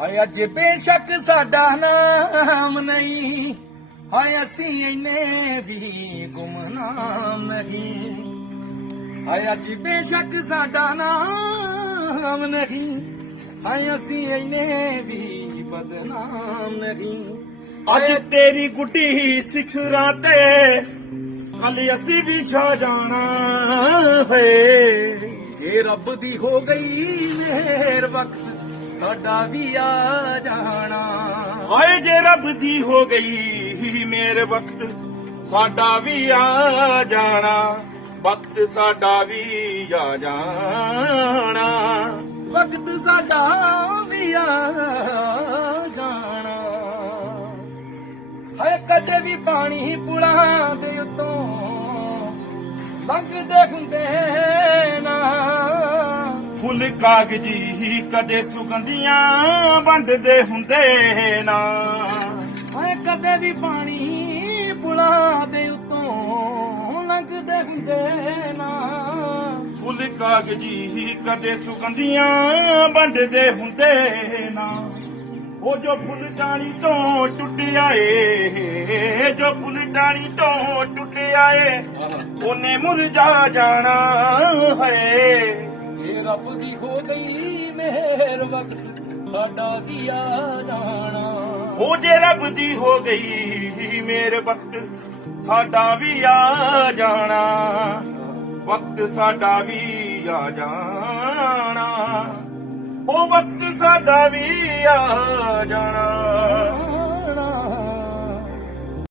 ਹਾਏ ਅੱਜ ਬੇਸ਼ੱਕ ਸਾਡਾ ਨਾਮ ਨਹੀਂ। ਹਾਏ ਅਸੀਂ ਇੰਨੇ ਵੀ ਗੁਮਨਾਮ ਨਹੀਂ। ਹਾਏ ਅੱਜ ਬੇਸ਼ੱਕ ਸਾਡਾ ਨਾਮ ਨਹੀਂ। ਹਾਏ ਅਸੀਂ ਇੰਨੇ ਵੀ ਬਦਨਾਮ ਨਹੀਂ। ਅੱਜ ਤੇਰੀ ਗੁੱਡੀ ਸਿਖਰਾਂ ਤੇ ਕੱਲ ਅਸੀਂ ਵੀ ਛਾ ਜਾਣਾ ਹੈ। ਜੇ ਰੱਬ ਦੀ ਹੋ ਗਈ ਮਿਹਰ ਵਕਤ ਸਾਡਾ ਵੀ ਆ ਜਾਣਾ। ਹਾਏ ਜੇ ਰੱਬ ਦੀ ਹੋ ਗਈ ਮੇਰੇ ਵਕਤ ਸਾਡਾ ਵੀ ਆ ਜਾਣਾ। ਵਕਤ ਸਾਡਾ ਵੀ ਆ ਜਾਣਾ। ਵਕਤ ਸਾਡਾ ਵੀ ਆ ਜਾਣਾ। ਹਾਏ ਕਦੇ ਵੀ ਪਾਣੀ ਪੁਲਾਂ ਦੇ ਉੱਤੋਂ ਲੰਘਦੇ ਹੁੰਦੇ ਕਾਗਜੀ ਹੀ ਕਦੇ ਸੁਗੰਧੀਆਂ ਵੰਡਦੇ ਹੁੰਦੇ ਨਾ। ਹਾਏ ਕਦੇ ਵੀ ਪਾਣੀ ਪੁਲਾਂ ਦੇ ਉੱਤੋਂ ਲੰਘਦੇ ਹੁੰਦੇ ਨਾ। ਫੁੱਲ ਕਾਗਜੀ ਹੀ ਕਦੇ ਸੁਗੰਧੀਆਂ ਵੰਡਦੇ ਹੁੰਦੇ ਨਾ। ਉਹ ਜੋ ਫੁੱਲ ਟਾਣੀ ਤੋਂ ਟੁੱਟਿਆ ਏ ਜੋ ਫੁੱਲ ਟਾਣੀ ਤੋਂ ਟੁੱਟਿਆ ਏ ਉਹਨੇ ਮੁਰਝਾ ਜਾਣਾ ਹੈ ਰੱਬ ਦੀ ਹੋ ਗਈ ਮਿਹਰ ਵਕਤ ਸਾਡਾ ਵੀ ਆ ਜਾਣਾ। ਉਹ ਜੇ ਰੱਬ ਦੀ ਹੋ ਗਈ ਮੇਰੇ ਵਕਤ, ਸਾਡਾ ਵੀ ਆ ਜਾਣਾ। ਵਕਤ ਸਾਡਾ ਵੀ ਆ ਜਾਣਾ। ਉਹ ਵਕਤ ਸਾਡਾ ਵੀ ਆ ਜਾਣਾ।